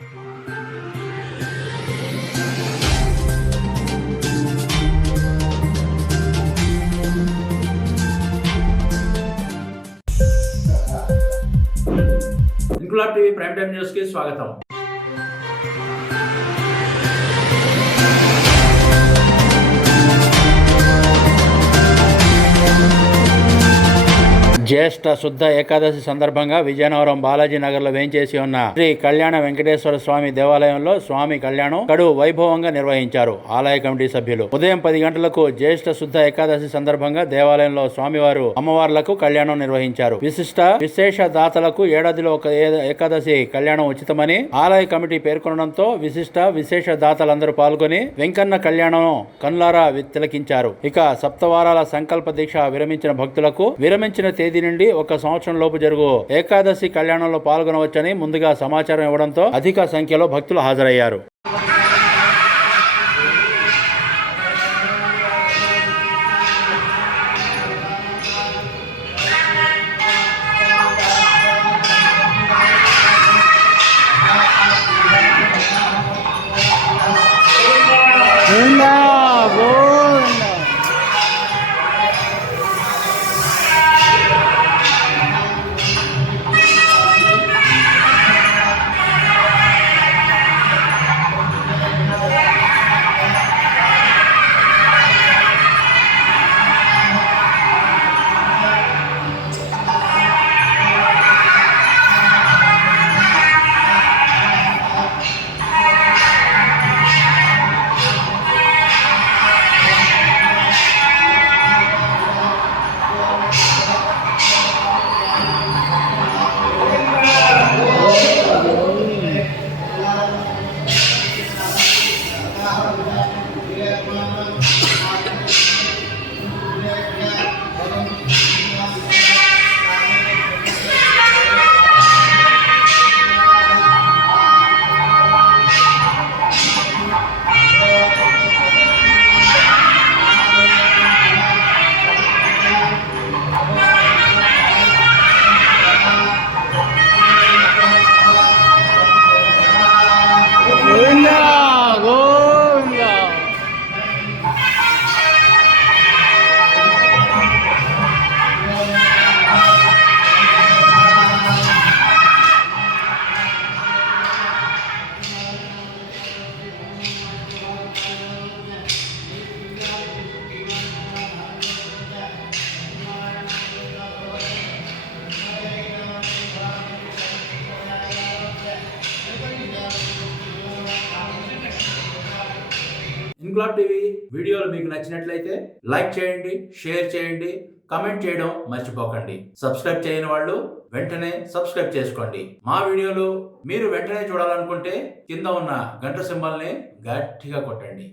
Inquilab TV prime time news కి స్వాగతం. జ్యేష్ఠ శుద్ధ ఏకాదశి సందర్భంగా విజయనగరం బాలాజీ నగర్ లో వేంచేసి ఉన్న శ్రీ కళ్యాణ వెంకటేశ్వర స్వామి దేవాలయంలో స్వామి కళ్యాణం కడు వైభవంగా నిర్వహించారు ఆలయ కమిటీ సభ్యులు. ఉదయం 10 గంటలకు జ్యేష్ఠ శుద్ధ ఏకాదశి సందర్భంగా దేవాలయంలో స్వామివారు అమ్మవార్లకు కళ్యాణం నిర్వహించారు. విశేష దాతలకు ఏడాదిలో ఒక ఏకాదశి కళ్యాణం ఉచితమని ఆలయ కమిటీ పేర్కొనడంతో విశేష దాతలందరూ పాల్గొని వెంకన్న కళ్యాణం కన్లారా తిలకించారు. ఇక సప్తవారాల సంకల్ప దీక్ష విరమించిన భక్తులకు విరమించిన తేదీ నుండి 1 సంవత్సరం లోపు జరుగు ఏకాదశి కళ్యాణంలో పాల్గొనవచ్చని ముందుగా సమాచారం ఇవ్వడంతో అధిక సంఖ్యలో భక్తులు హాజరయ్యారు. ఇంక్లాబ్ టీవీ వీడియోలు మీకు నచ్చినట్లయితే లైక్ చేయండి, షేర్ చేయండి, కమెంట్ చేయడం మర్చిపోకండి. సబ్స్క్రైబ్ చేయని వాళ్ళు వెంటనే సబ్స్క్రైబ్ చేసుకోండి. మా వీడియోలు మీరు వెంటనే చూడాలనుకుంటే కింద ఉన్న గంట సింబల్ని గట్టిగా కొట్టండి.